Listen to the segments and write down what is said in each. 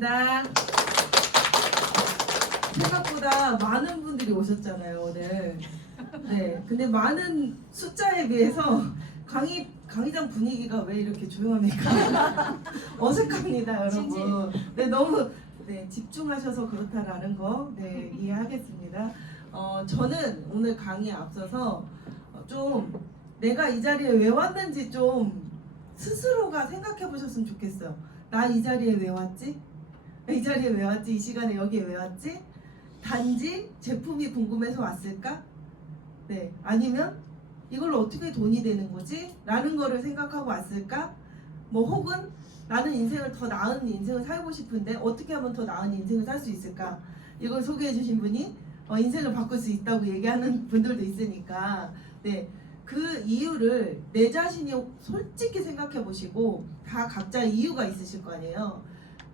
감사합니다. 생각보다 많은 분들이 오셨잖아요, 오늘. 네, 근데 많은 숫자에 비해서 강의장 분위기가 왜 이렇게 조용합니까? 어색합니다, 여러분. 네, 너무 집중하셔서 그렇다라는 거 이해하겠습니다. 저는 오늘 강의에 앞서서 좀 내가 이 자리에 왜 왔는지 좀 스스로가 생각해 보셨으면 좋겠어요. 나 이 자리에 왜 왔지? 이 자리에 왜 왔지? 이 시간에 여기에 왜 왔지? 단지 제품이 궁금해서 왔을까? 네, 아니면 이걸로 어떻게 돈이 되는 거지? 라는 거를 생각하고 왔을까? 뭐 혹은 나는 인생을 더 나은 인생을 살고 싶은데 어떻게 하면 더 나은 인생을 살 수 있을까? 이걸 소개해 주신 분이 인생을 바꿀 수 있다고 얘기하는 분들도 있으니까 네, 그 이유를 내 자신이 솔직히 생각해 보시고 다 각자 이유가 있으실 거 아니에요.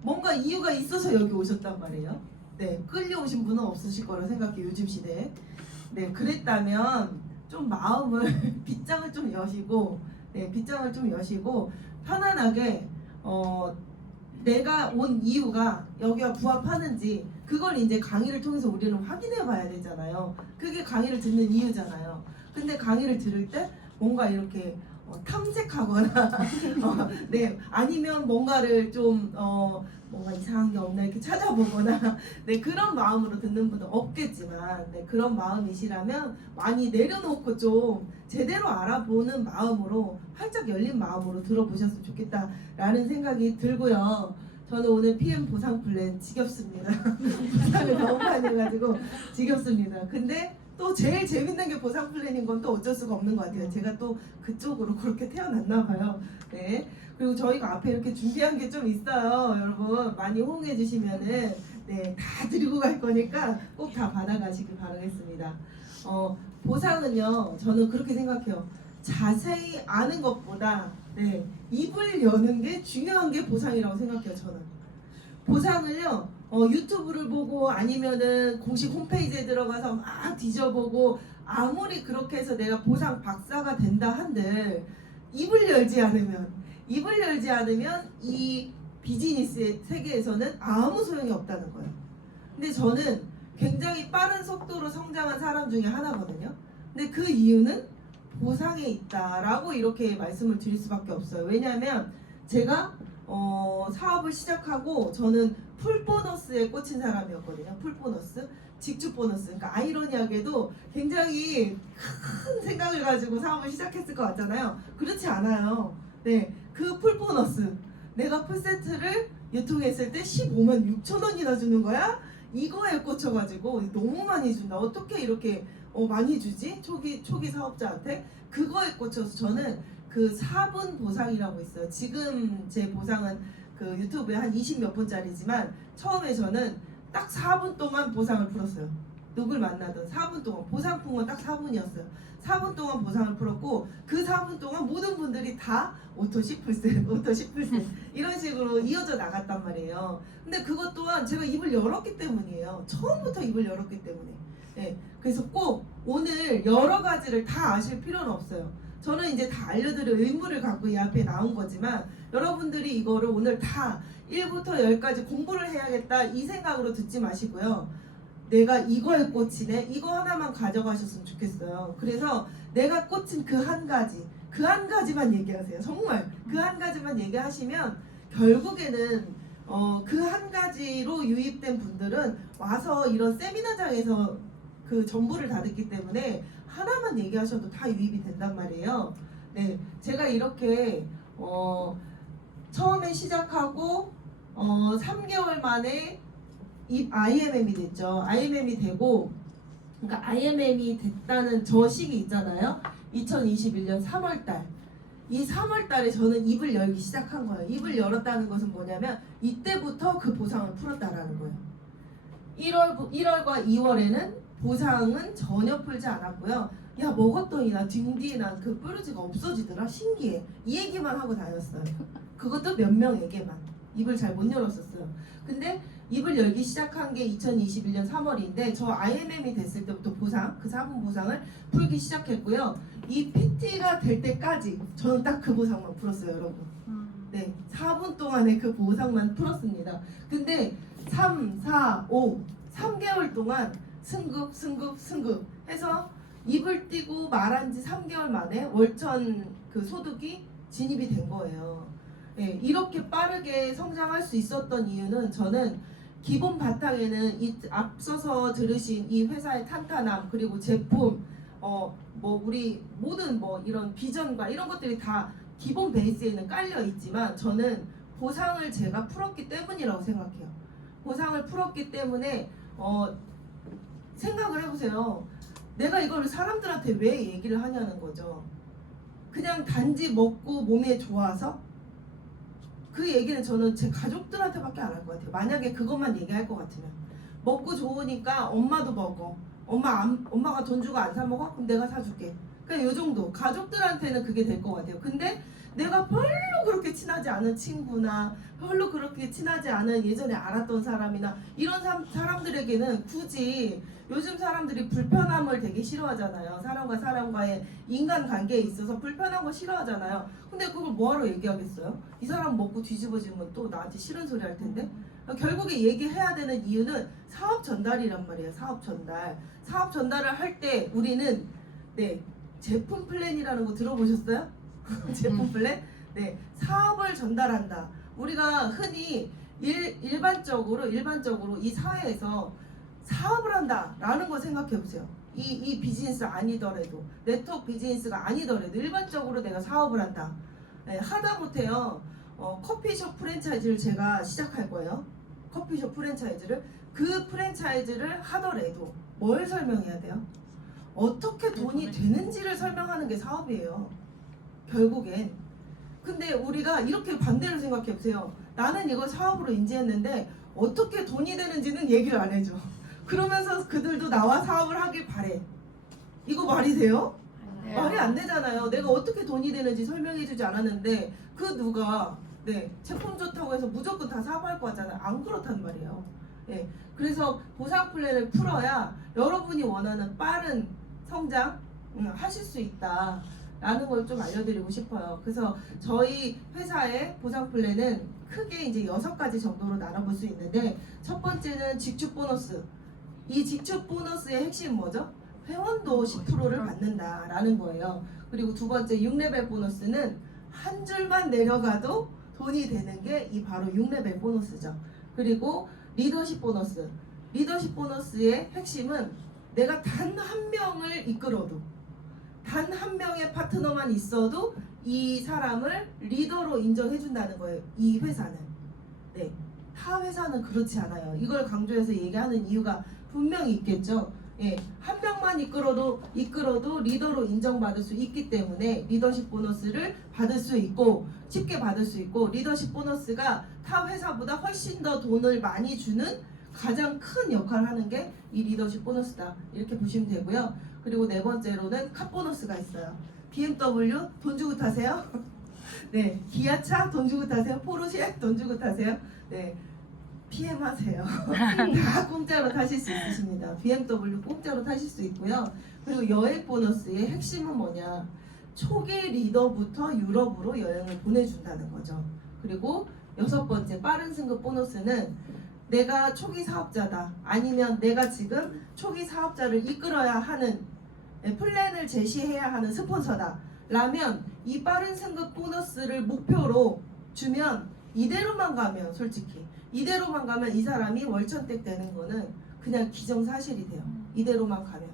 뭔가 이유가 있어서 여기 오셨단 말이에요. 네, 끌려오신 분은 없으실 거라 생각해요, 요즘 시대에. 네, 그랬다면 좀 마음을 빗장을 좀 여시고 빗장을 좀 여시고 편안하게 내가 온 이유가 여기와 부합하는지 그걸 이제 강의를 통해서 우리는 확인해 봐야 되잖아요. 그게 강의를 듣는 이유잖아요. 근데 강의를 들을 때 뭔가 이렇게 탐색하거나 네, 아니면 뭔가를 좀 뭔가 이상한 게 없나 이렇게 찾아보거나 네, 그런 마음으로 듣는 분은 없겠지만 네, 그런 마음이시라면 많이 내려놓고 좀 제대로 알아보는 마음으로 활짝 열린 마음으로 들어보셨으면 좋겠다라는 생각이 들고요. 저는 오늘 PM 보상 플랜 지겹습니다. 보상을 너무 많이 해가지고 지겹습니다. 근데 또 제일 재밌는 게 보상 플랜인 건 또 어쩔 수가 없는 것 같아요. 제가 또 그쪽으로 그렇게 태어났나 봐요. 네. 그리고 저희가 앞에 이렇게 준비한 게 좀 있어요. 여러분 많이 호응해 주시면은 네, 다 드리고 갈 거니까 꼭 다 받아가시길 바라겠습니다. 보상은요, 저는 그렇게 생각해요. 자세히 아는 것보다 네, 입을 여는 게 중요한 게 보상이라고 생각해요. 저는 보상을요 유튜브를 보고 아니면은 공식 홈페이지에 들어가서 막 뒤져보고 아무리 그렇게 해서 내가 보상 박사가 된다 한들 입을 열지 않으면 이 비즈니스의 세계에서는 아무 소용이 없다는 거예요. 근데 저는 굉장히 빠른 속도로 성장한 사람 중에 하나거든요. 근데 그 이유는 보상에 있다라고 이렇게 말씀을 드릴 수밖에 없어요. 왜냐하면 제가 사업을 시작하고 저는 풀보너스에 꽂힌 사람이었거든요. 풀보너스, 직주보너스. 그러니까 아이러니하게도 굉장히 큰 생각을 가지고 사업을 시작했을 것 같잖아요. 그렇지 않아요. 네, 그 풀보너스, 내가 풀세트를 유통했을 때 15만 6천 원이나 주는 거야? 이거에 꽂혀가지고 너무 많이 준다. 어떻게 이렇게 많이 주지? 초기 사업자한테 그거에 꽂혀서 저는 그 4분 보상이라고 있어요. 지금 제 보상은 그 유튜브에 한 20몇 분짜리지만 처음에 저는 딱 4분 동안 보상을 풀었어요. 누굴 만나든 4분 동안 보상품은 딱 4분이었어요. 4분 동안 보상을 풀었고 그 4분 동안 모든 분들이 다 오토 10% 이런 식으로 이어져 나갔단 말이에요. 근데 그것 또한 제가 입을 열었기 때문이에요. 처음부터 입을 열었기 때문에. 네, 그래서 꼭 오늘 여러 가지를 다 아실 필요는 없어요. 저는 이제 다 알려드릴 의무를 갖고 이 앞에 나온 거지만 여러분들이 이거를 오늘 다 1부터 10까지 공부를 해야겠다 이 생각으로 듣지 마시고요. 내가 이거에 꽂히네, 이거 하나만 가져가셨으면 좋겠어요. 그래서 내가 꽂힌 그 한 가지만 얘기하세요. 정말 그 한 가지만 얘기하시면 결국에는 그 한 가지로 유입된 분들은 와서 이런 세미나장에서 그 전부를 다 듣기 때문에 하나만 얘기하셔도 다 유입이 된단 말이에요. 네, 제가 이렇게 처음에 시작하고 3개월 만에 IMM이 됐죠. IMM이 되고, 그러니까 IMM이 됐다는 저 시기 있잖아요. 2021년 3월달. 이 3월달에 저는 입을 열기 시작한 거예요. 입을 열었다는 것은 뭐냐면 이때부터 그 보상을 풀었다라는 거예요. 1월과 2월에는 보상은 전혀 풀지 않았고요. 야, 먹었더니 나 뒤에 난 그 뾰루지가 없어지더라. 신기해. 이 얘기만 하고 다녔어요. 그것도 몇 명에게만. 입을 잘 못 열었었어요. 근데 입을 열기 시작한 게 2021년 3월인데 저 IMM이 됐을 때부터 보상, 그 4분 보상을 풀기 시작했고요. 이 PT가 될 때까지 저는 딱 그 보상만 풀었어요, 여러분. 네, 4분 동안에 그 보상만 풀었습니다. 근데 3, 4, 5, 3개월 동안 승급 해서 입을 띄고 말한 지 3개월 만에 월천 그 소득이 진입이 된 거예요. 네, 이렇게 빠르게 성장할 수 있었던 이유는 저는 기본 바탕에는 이 앞서서 들으신 이 회사의 탄탄함 그리고 제품 뭐 우리 모든 뭐 이런 비전과 이런 것들이 다 기본 베이스에는 깔려 있지만 저는 보상을 제가 풀었기 때문이라고 생각해요. 보상을 풀었기 때문에 생각을 해보세요. 내가 이걸 사람들한테 왜 얘기를 하냐는 거죠. 그냥 단지 먹고 몸에 좋아서 그 얘기는 저는 제 가족들한테밖에 안 할 것 같아요. 만약에 그것만 얘기할 것 같으면 먹고 좋으니까 엄마도 먹어. 엄마가 돈 주고 안 사 먹어? 그럼 내가 사줄게. 그냥 요 정도. 가족들한테는 그게 될 것 같아요. 근데 내가 별로 그렇게 친하지 않은 친구나 별로 그렇게 친하지 않은 예전에 알았던 사람이나 이런 사람들에게는 굳이 요즘 사람들이 불편함을 되게 싫어하잖아요. 사람과 사람과의 인간관계에 있어서 불편한 거 싫어하잖아요. 근데 그걸 뭐하러 얘기하겠어요? 이 사람 먹고 뒤집어지면 또 나한테 싫은 소리 할 텐데. 결국에 얘기해야 되는 이유는 사업 전달이란 말이에요. 사업 전달. 사업 전달을 할 때 우리는 제품 플랜이라는 거 들어보셨어요? 제품 플랜? 네, 사업을 전달한다. 우리가 흔히 일반적으로 이 사회에서 사업을 한다라는 걸 생각해 보세요. 이 비즈니스 아니더라도 네트워크 비즈니스가 아니더라도 일반적으로 내가 사업을 한다. 네, 하다못해요. 커피숍 프랜차이즈를 제가 시작할 거예요. 커피숍 프랜차이즈를 그 프랜차이즈를 하더라도 뭘 설명해야 돼요? 어떻게 돈이 되는지를 설명하는 게 사업이에요. 결국엔. 근데 우리가 이렇게 반대로 생각해 보세요. 나는 이걸 사업으로 인지했는데 어떻게 돈이 되는지는 얘기를 안 해줘. 그러면서 그들도 나와 사업을 하길 바래. 이거 말이 돼요? 네. 말이 안 되잖아요. 내가 어떻게 돈이 되는지 설명해주지 않았는데 그 누가 제품 좋다고 해서 무조건 다 사업할 거 같잖아요. 안 그렇단 말이에요. 그래서 보상 플랜을 풀어야 여러분이 원하는 빠른 성장 하실 수 있다 라는 걸 좀 알려드리고 싶어요. 그래서 저희 회사의 보상 플랜은 크게 이제 6가지 정도로 나눠볼 수 있는데, 첫 번째는 직축 보너스. 이 직축 보너스의 핵심은 뭐죠? 회원도 10%를 받는다라는 거예요. 그리고 두 번째 6레벨 보너스는 한 줄만 내려가도 돈이 되는 게 이 바로 6레벨 보너스죠. 그리고 리더십 보너스. 리더십 보너스의 핵심은 내가 단 한 명을 이끌어도, 단 한 명의 파트너만 있어도 이 사람을 리더로 인정해준다는 거예요. 이 회사는. 타 회사는 그렇지 않아요. 이걸 강조해서 얘기하는 이유가 분명히 있겠죠. 한 명만 이끌어도 리더로 인정받을 수 있기 때문에 리더십 보너스를 받을 수 있고, 쉽게 받을 수 있고, 리더십 보너스가 타 회사보다 훨씬 더 돈을 많이 주는 가장 큰 역할을 하는 게 이 리더십 보너스다. 이렇게 보시면 되고요. 그리고 네 번째로는 카 보너스가 있어요. BMW 돈 주고 타세요? 기아차 돈 주고 타세요? 포르쉐 돈 주고 타세요? PM 하세요. 다 공짜로 타실 수 있으십니다. BMW 공짜로 타실 수 있고요. 그리고 여행 보너스의 핵심은 뭐냐? 초기 리더부터 유럽으로 여행을 보내준다는 거죠. 그리고 6번째 빠른 승급 보너스는 내가 초기 사업자다, 아니면 내가 지금 초기 사업자를 이끌어야 하는 플랜을 제시해야 하는 스폰서다 라면 이 빠른 승급 보너스를 목표로 주면, 이대로만 가면 솔직히 이대로만 가면 이 사람이 월천댁 되는 거는 그냥 기정사실이 돼요. 이대로만 가면.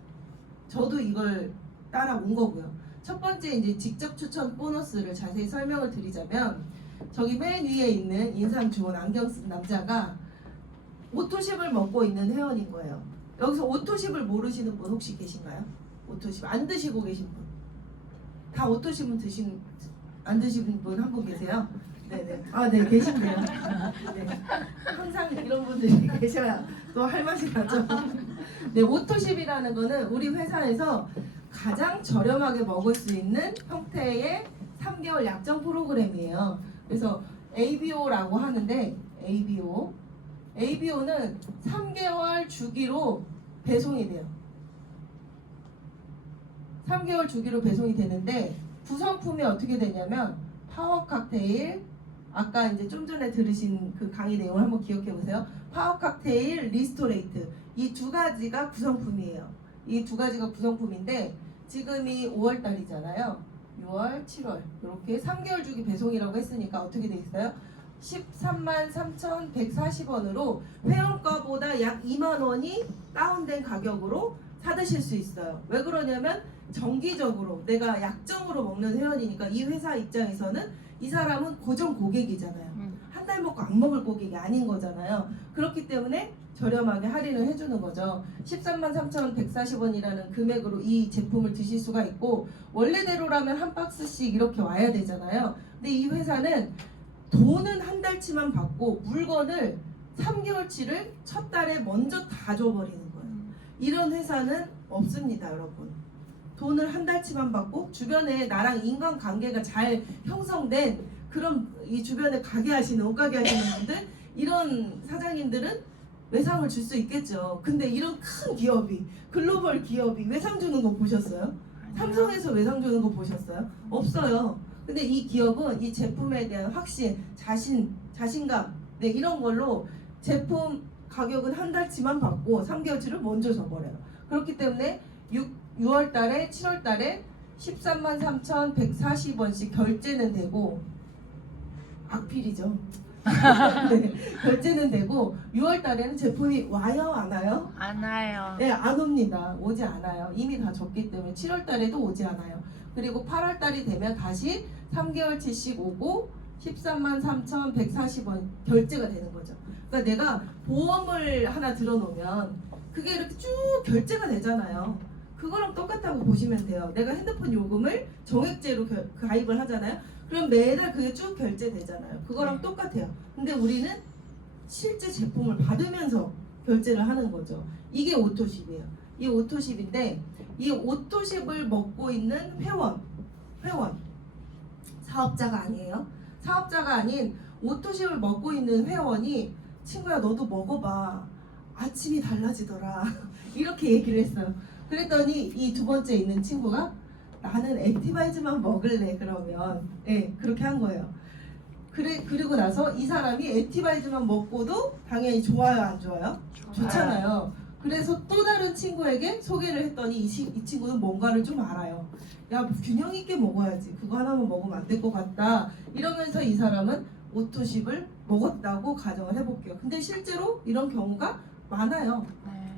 저도 이걸 따라온 거고요. 첫 번째 이제 직접 추천 보너스를 자세히 설명을 드리자면, 저기 맨 위에 있는 인상 좋은 안경 쓴 남자가 오토십을 먹고 있는 회원인 거예요. 여기서 오토십을 모르시는 분 혹시 계신가요? 오토십 안 드시고 계신 분? 다 오토십은 안 드시는 분 한 분 계세요? 네네. 네, 계신데요. 항상 이런 분들이 계셔야 또 할 맛이 나죠. 오토십이라는 거는 우리 회사에서 가장 저렴하게 먹을 수 있는 형태의 3개월 약정 프로그램이에요. 그래서 ABO라고 하는데, ABO는 3개월 주기로 배송이 돼요. 3개월 주기로 배송이 되는데 구성품이 어떻게 되냐면 파워 칵테일, 아까 이제 좀 전에 들으신 그 강의 내용을 한번 기억해 보세요. 파워 칵테일, 리스토레이트 이 두 가지가 구성품이에요. 이 두 가지가 구성품인데 지금이 5월 달이잖아요. 6월, 7월 이렇게 3개월 주기 배송이라고 했으니까 어떻게 돼 있어요? 133,140원으로 회원가보다 약 2만 원이 다운된 가격으로 사드실 수 있어요. 왜 그러냐면 정기적으로 내가 약정으로 먹는 회원이니까 이 회사 입장에서는 이 사람은 고정 고객이잖아요. 한 달 먹고 안 먹을 고객이 아닌 거잖아요. 그렇기 때문에 저렴하게 할인을 해주는 거죠. 133,140원이라는 금액으로 이 제품을 드실 수가 있고 원래대로라면 한 박스씩 이렇게 와야 되잖아요. 근데 이 회사는 돈은 한 달치만 받고 물건을 3개월치를 첫 달에 먼저 다 줘버리는 거예요. 이런 회사는 없습니다, 여러분. 돈을 한 달치만 받고 주변에 나랑 인간관계가 잘 형성된 그런 이 주변에 가게 하시는 옷가게 하시는 분들 이런 사장님들은 외상을 줄 수 있겠죠. 근데 이런 큰 기업이 글로벌 기업이 외상 주는 거 보셨어요? 삼성에서 외상 주는 거 보셨어요? 없어요. 근데 이 기업은 이 제품에 대한 확신, 자신감 네, 이런 걸로 제품 가격은 한 달치만 받고 3개월치를 먼저 줘버려요. 그렇기 때문에 6월 달에 7월 달에 133,140원씩 결제는 되고 악필이죠. 네, 결제는 되고 6월 달에는 제품이 와요 안 와요? 안 와요. 네, 안 옵니다. 오지 않아요. 이미 다 줬기 때문에 7월 달에도 오지 않아요. 그리고 8월 달이 되면 다시 3개월치씩 오고 133,140원 결제가 되는 거죠. 그러니까 내가 보험을 하나 들어놓으면 그게 이렇게 쭉 결제가 되잖아요. 그거랑 똑같다고 보시면 돼요. 내가 핸드폰 요금을 정액제로 가입을 하잖아요. 그럼 매달 그게 쭉 결제되잖아요. 그거랑 똑같아요. 근데 우리는 실제 제품을 받으면서 결제를 하는 거죠. 이게 오토십이에요. 이 오토십인데 이 오토십을 먹고 있는 회원 사업자가 아니에요. 사업자가 아닌 오토십을 먹고 있는 회원이 친구야 너도 먹어봐. 아침이 달라지더라. 이렇게 얘기를 했어요. 그랬더니 이 두 번째 있는 친구가 나는 액티바이즈만 먹을래 그러면 그렇게 한 거예요. 그리고 나서 이 사람이 액티바이즈만 먹고도 당연히 좋아요 안 좋아요? 좋잖아요. 그래서 또 다른 친구에게 소개를 했더니 이 친구는 뭔가를 좀 알아요. 야 균형 있게 먹어야지. 그거 하나만 먹으면 안 될 것 같다. 이러면서 이 사람은 오토십을 먹었다고 가정을 해볼게요. 근데 실제로 이런 경우가 많아요.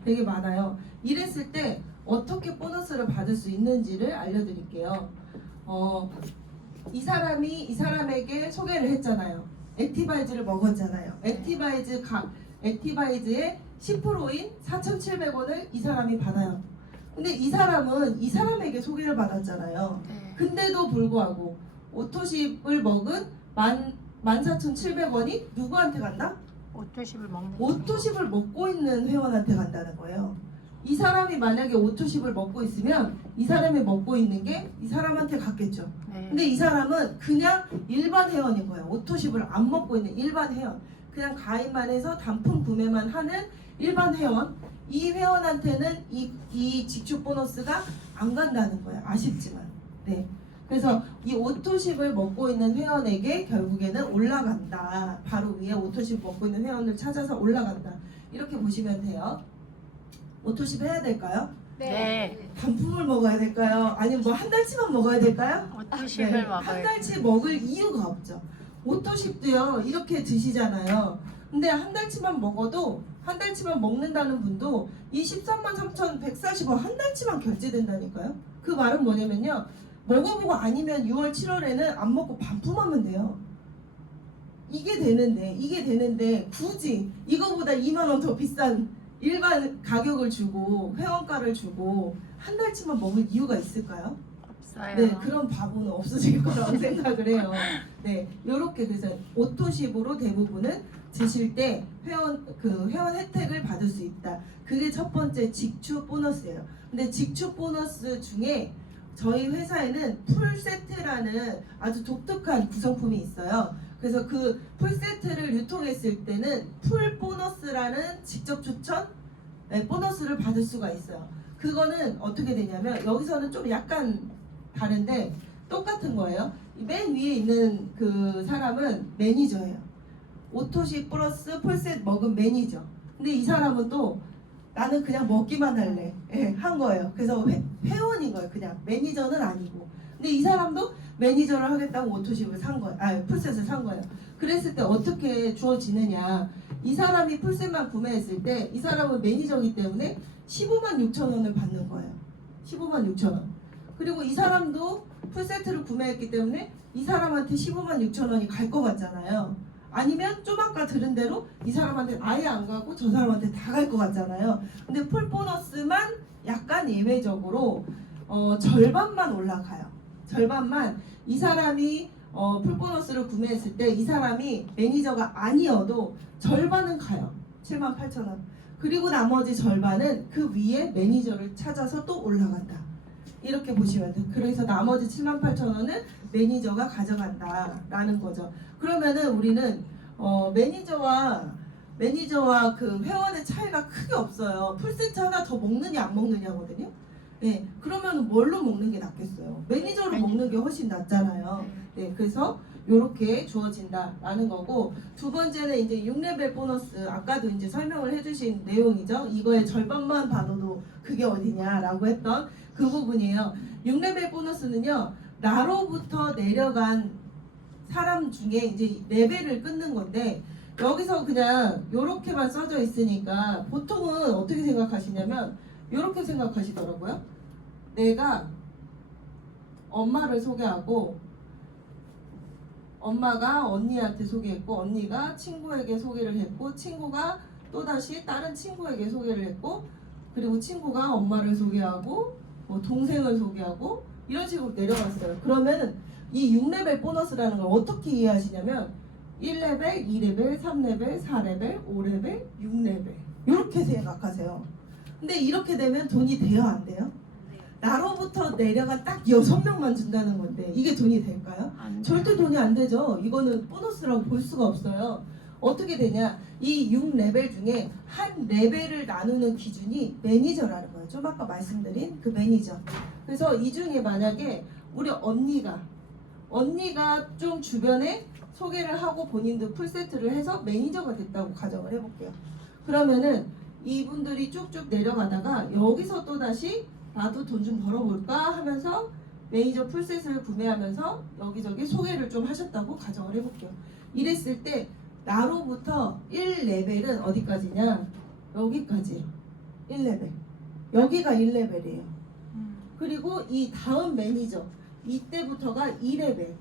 되게 많아요. 이랬을 때 어떻게 보너스를 받을 수 있는지를 알려드릴게요. 이 사람에게 소개를 했잖아요. 액티바이즈를 먹었잖아요. 액티바이즈의 10%인 4,700원을 이 사람이 받아요. 근데 이 사람은 이 사람에게 소개를 받았잖아요. 근데도 불구하고 오토십을 먹은 14,700원이 누구한테 간다? 오토십을 먹고 있는 회원한테 간다는 거예요. 이 사람이 만약에 오토십을 먹고 있으면 이 사람이 먹고 있는 게 이 사람한테 갔겠죠. 근데 이 사람은 그냥 일반 회원인 거예요. 오토십을 안 먹고 있는 일반 회원. 그냥 가입만 해서 단품 구매만 하는 일반 회원. 이 회원한테는 이 직축 보너스가 안 간다는 거예요. 아쉽지만. 네. 그래서 이 오토십을 먹고 있는 회원에게 결국에는 올라간다. 바로 위에 오토십 먹고 있는 회원을 찾아서 올라간다. 이렇게 보시면 돼요. 오토십 해야 될까요? 네. 단품을 먹어야 될까요? 아니면 뭐 한 달치만 먹어야 될까요? 오토십을 네, 먹어요. 한 달치 먹을 이유가 없죠. 오토십도요 이렇게 드시잖아요. 근데 한 달치만 먹어도 한 달치만 먹는다는 분도 이 133,140원 한 달치만 결제된다니까요. 그 말은 뭐냐면요. 먹어보고 아니면 6월 7월에는 안 먹고 반품하면 돼요. 이게 되는데 굳이 이거보다 2만 원 더 비싼 일반 가격을 주고 회원가를 주고 한 달치만 먹을 이유가 있을까요? 없어요. 네, 그런 바보는 없어질 거라고 생각을 해요. 네, 요렇게 그래서 오토십으로 대부분은 드실 때 회원 혜택을 받을 수 있다. 그게 첫 번째 직축 보너스예요. 근데 직축 보너스 중에 저희 회사에는 풀세트라는 아주 독특한 구성품이 있어요. 그래서 그 풀세트를 유통했을 때는 풀 보너스라는 직접 추천 보너스를 받을 수가 있어요. 그거는 어떻게 되냐면 여기서는 좀 약간 다른데 똑같은 거예요. 맨 위에 있는 그 사람은 매니저예요. 오토시 플러스 폴셋 먹은 매니저. 근데 이 사람은 또 나는 그냥 먹기만 할래. 한 거예요. 그래서 회원인 거예요. 그냥 매니저는 아니고. 근데 이 사람도 매니저를 하겠다고 오토십을 산 거예요. 풀셋을 산 거예요. 그랬을 때 어떻게 주어지느냐? 이 사람이 풀셋만 구매했을 때 이 사람은 매니저이기 때문에 15만 6천 원을 받는 거예요. 15만 6천 원. 그리고 이 사람도 풀세트를 구매했기 때문에 이 사람한테 15만 6천 원이 갈 것 같잖아요. 아니면 좀 아까 들은 대로 이 사람한테 아예 안 가고 저 사람한테 다 갈 것 같잖아요. 근데 풀 보너스만 약간 예외적으로 절반만 올라가요. 절반만 이 사람이 풀 보너스를 구매했을 때 이 사람이 매니저가 아니어도 절반은 가요. 7만 8천 원. 그리고 나머지 절반은 그 위에 매니저를 찾아서 또 올라간다. 이렇게 보시면 돼요. 그래서 나머지 7만 8천 원은 매니저가 가져간다라는 거죠. 그러면은 우리는 매니저와 그 회원의 차이가 크게 없어요. 풀세트 하나 더 먹느냐 안 먹느냐거든요. 네, 그러면 뭘로 먹는 게 낫겠어요? 매니저로 먹는 게 훨씬 낫잖아요. 네, 그래서 이렇게 주어진다라는 거고, 두 번째는 이제 6레벨 보너스. 아까도 이제 설명을 해주신 내용이죠. 이거의 절반만 받아도 그게 어디냐라고 했던 그 부분이에요. 6레벨 보너스는요, 나로부터 내려간 사람 중에 이제 레벨을 끊는 건데, 여기서 그냥 이렇게만 써져 있으니까 보통은 어떻게 생각하시냐면 이렇게 생각하시더라고요. 내가 엄마를 소개하고 엄마가 언니한테 소개했고 언니가 친구에게 소개를 했고 친구가 또다시 다른 친구에게 소개를 했고 그리고 친구가 엄마를 소개하고 뭐 동생을 소개하고 이런 식으로 내려갔어요. 그러면 이 6레벨 보너스라는 걸 어떻게 이해하시냐면 1레벨, 2레벨, 3레벨, 4레벨, 5레벨, 6레벨 이렇게 생각하세요. 근데 이렇게 되면 돈이 돼요 안 돼요? 나로부터 내려간 딱 6명만 준다는 건데 이게 돈이 될까요? 절대 돈이 안 되죠. 이거는 보너스라고 볼 수가 없어요. 어떻게 되냐? 이 6레벨 중에 한 레벨을 나누는 기준이 매니저라는 거예요. 좀 아까 말씀드린 그 매니저. 그래서 이 중에 만약에 우리 언니가 좀 주변에 소개를 하고 본인도 풀세트를 해서 매니저가 됐다고 가정을 해볼게요. 그러면은 이분들이 쭉쭉 내려가다가 여기서 또다시 나도 돈 좀 벌어볼까 하면서 매니저 풀셋을 구매하면서 여기저기 소개를 좀 하셨다고 가정을 해볼게요. 이랬을 때 나로부터 1레벨은 어디까지냐? 여기까지 1레벨. 여기가 1레벨이에요. 그리고 이 다음 매니저 이때부터가 2레벨인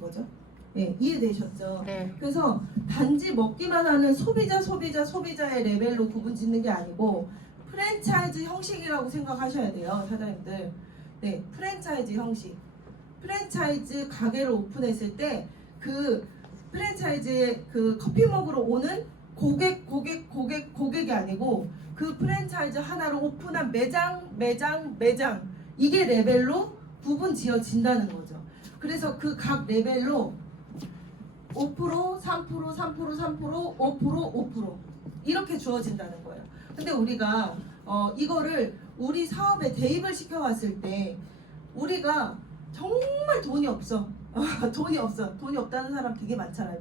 거죠. 네, 이해되셨죠? 네. 그래서 단지 먹기만 하는 소비자의 레벨로 구분 짓는 게 아니고 프랜차이즈 형식이라고 생각하셔야 돼요, 사장님들. 네, 프랜차이즈 형식. 프랜차이즈 가게를 오픈했을 때 그 프랜차이즈에 그 커피 먹으러 오는 고객이 아니고 그 프랜차이즈 하나로 오픈한 매장 이게 레벨로 구분 지어진다는 거죠. 그래서 그 각 레벨로 5%, 3%, 5% 이렇게 주어진다는 거예요. 근데 우리가 이거를 우리 사업에 대입을 시켜왔을 때 우리가 정말 돈이 없다는 사람 되게 많잖아요.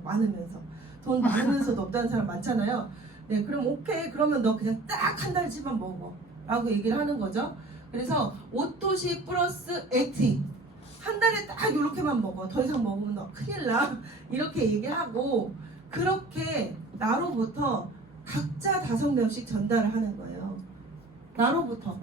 돈 많으면서도 없다는 사람 많잖아요. 네, 그럼 오케이, 그러면 너 그냥 딱 한 달치만 먹어 라고 얘기를 하는 거죠. 그래서 오토시 플러스 액티 한 달에 딱 이렇게만 먹어. 더 이상 먹으면 너 큰일 나. 이렇게 얘기하고 그렇게 나로부터 각자 5명씩 전달을 하는 거예요. 나로부터.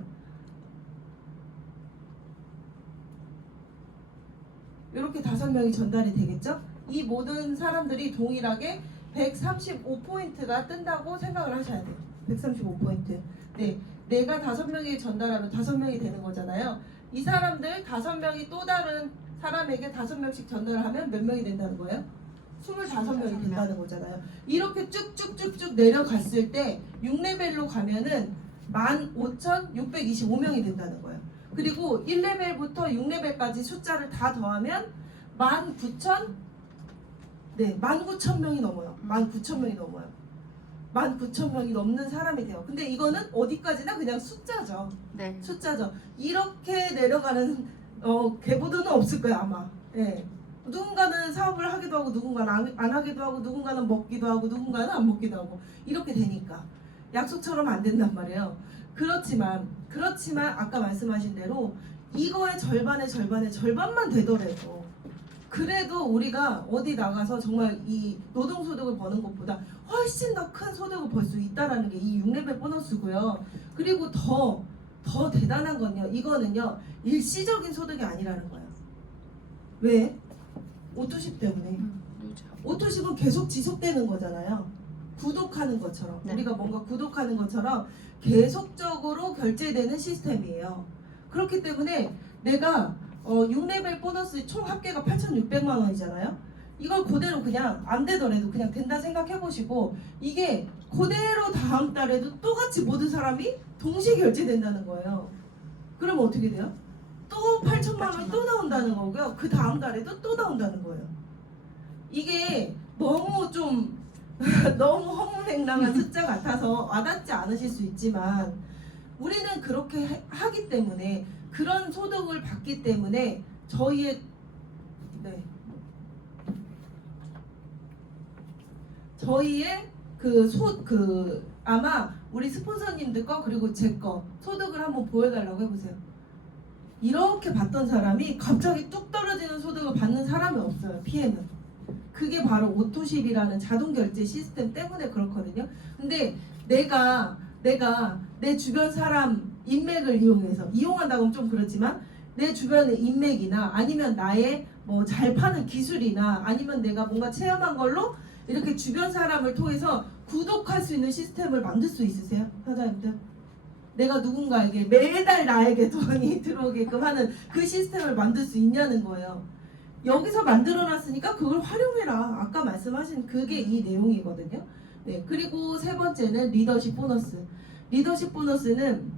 이렇게 5명이 전달이 되겠죠? 이 모든 사람들이 동일하게 135포인트가 뜬다고 생각을 하셔야 돼요. 135포인트. 네, 내가 5명이 전달하면 5명이 되는 거잖아요. 이 사람들 5명이 또 다른 사람에게 5명씩 전달을 하면 몇 명이 된다는 거예요? 25명이 된다는 거잖아요. 이렇게 쭉쭉쭉쭉 내려갔을 때 6레벨로 가면은 15,625명이 된다는 거예요. 그리고 1레벨부터 6레벨까지 숫자를 다 더하면 19,000명이 넘어요. 19,000명이 넘어요. 19,000명이 넘는 사람이 돼요. 근데 이거는 어디까지나 그냥 숫자죠. 네. 숫자죠. 이렇게 내려가는 계보도는 없을 거예요 아마. 예. 누군가는 사업을 하기도 하고 누군가는 안 하기도 하고 누군가는 먹기도 하고 누군가는 안 먹기도 하고 이렇게 되니까 약속처럼 안 된단 말이에요. 그렇지만 아까 말씀하신 대로 이거의 절반만 되더라도 그래도 우리가 어디 나가서 정말 이 노동소득을 버는 것보다 훨씬 더 큰 소득을 벌 수 있다라는 게 이 6레벨 보너스고요. 그리고 더 대단한 건요. 이거는요. 일시적인 소득이 아니라는 거예요. 왜? 오토십 때문에. 오토십은 계속 지속되는 거잖아요. 구독하는 것처럼. 네. 우리가 뭔가 구독하는 것처럼 계속적으로 결제되는 시스템이에요. 그렇기 때문에 내가 6레벨 보너스 총 합계가 8,600만 원이잖아요. 이걸 그대로 그냥 안 되더라도 그냥 된다 생각해 보시고 이게 그대로 다음 달에도 똑같이 모든 사람이 동시에 결제된다는 거예요. 그러면 어떻게 돼요? 또 8천만 원이 또 나온다는 거고요. 그 다음 달에도 또 나온다는 거예요. 이게 너무 좀 너무 허무맹랑한 숫자 같아서 와닿지 않으실 수 있지만 우리는 그렇게 하기 때문에 그런 소득을 받기 때문에 저희의 아마 우리 스폰서님들 거 그리고 제 거 소득을 한번 보여달라고 해보세요. 이렇게 받던 사람이 갑자기 뚝 떨어지는 소득을 받는 사람이 없어요. PM은. 그게 바로 오토십이라는 자동 결제 시스템 때문에 그렇거든요. 근데 내가 내 주변 사람 인맥을 이용한다고 하면 좀 그렇지만 내 주변의 인맥이나 아니면 나의 뭐 잘 파는 기술이나 아니면 내가 뭔가 체험한 걸로 이렇게 주변 사람을 통해서 구독할 수 있는 시스템을 만들 수 있으세요? 사장님들? 내가 누군가에게 매달 나에게 돈이 들어오게끔 하는 그 시스템을 만들 수 있냐는 거예요. 여기서 만들어놨으니까 그걸 활용해라. 아까 말씀하신 그게 이 내용이거든요. 네, 그리고 세 번째는 리더십 보너스. 리더십 보너스는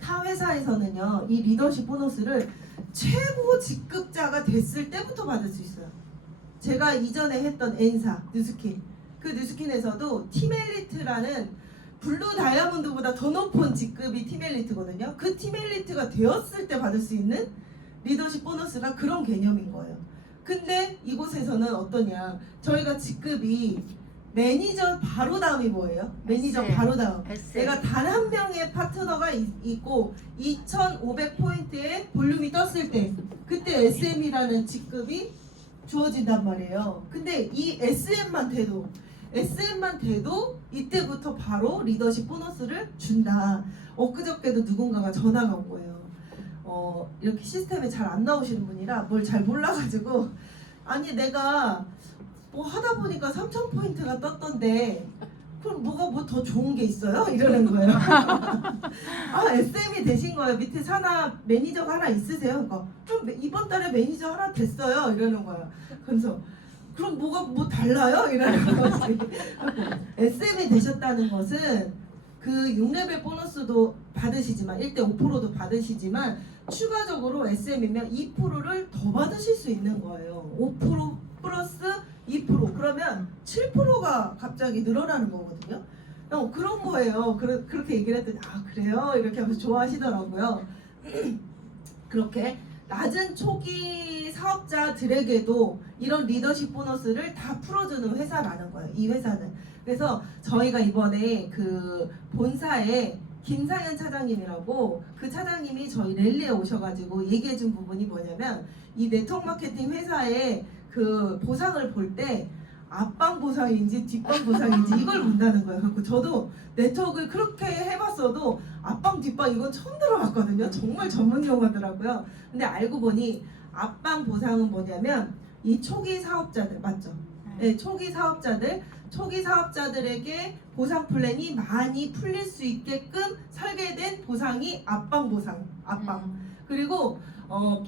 타 회사에서는요, 이 리더십 보너스를 최고 직급자가 됐을 때부터 받을 수 있어요. 제가 이전에 했던 N사, 뉴스킨. 그 뉴스킨에서도 팀 엘리트라는 블루 다이아몬드보다 더 높은 직급이 팀 엘리트거든요. 그 팀 엘리트가 되었을 때 받을 수 있는 리더십 보너스가 그런 개념인 거예요. 근데 이곳에서는 어떠냐? 저희가 직급이 매니저 바로 다음이 뭐예요? 매니저 SM. 바로 다음. SM. 내가 단 한 명의 파트너가 있고 2,500포인트의 볼륨이 떴을 때 그때 SM이라는 직급이 주어진단 말이에요. 근데 이 SM만 돼도 이때부터 바로 리더십 보너스를 준다. 엊그저께도 누군가가 전화가 온 거예요. 이렇게 시스템에 잘 안 나오시는 분이라 뭘 잘 몰라가지고 아니 내가 뭐 하다 보니까 3,000포인트가 떴던데 그럼 뭐가 뭐 더 좋은 게 있어요? 이러는 거예요. 아 SM이 되신 거예요. 밑에 산하 매니저가 하나 있으세요? 그러니까 그럼 이번 달에 매니저 하나 됐어요. 이러는 거예요. 그래서 그럼 뭐가 뭐 달라요? 이러는 거지. SM이 되셨다는 것은 그 6레벨 보너스도 받으시지만 1대 5%도 받으시지만 추가적으로 SM이면 2%를 더 받으실 수 있는 거예요. 5% 플러스 2% 그러면 7%가 갑자기 늘어나는 거거든요. 그런 거예요. 그렇게 얘기를 했더니 아 그래요? 이렇게 하면서 좋아하시더라고요. 그렇게 낮은 초기 사업자들에게도 이런 리더십 보너스를 다 풀어주는 회사라는 거예요. 이 회사는. 그래서 저희가 이번에 그 본사에 김상현 차장님이라고 그 차장님이 저희 랠리에 오셔가지고 얘기해준 부분이 뭐냐면 이 네트워크 마케팅 회사의 그 보상을 볼 때 앞방 보상인지 뒷방 보상인지 이걸 본다는 거예요. 그래서 저도 네트워크를 그렇게 해봤어도 앞방 뒷방 이건 처음 들어봤거든요. 정말 전문 용어더라고요. 근데 알고 보니 앞방 보상은 뭐냐면 이 초기 사업자들 맞죠? 네, 초기 사업자들에게 보상 플랜이 많이 풀릴 수 있게끔 설계된 보상이 앞방 보상, 앞방. 그리고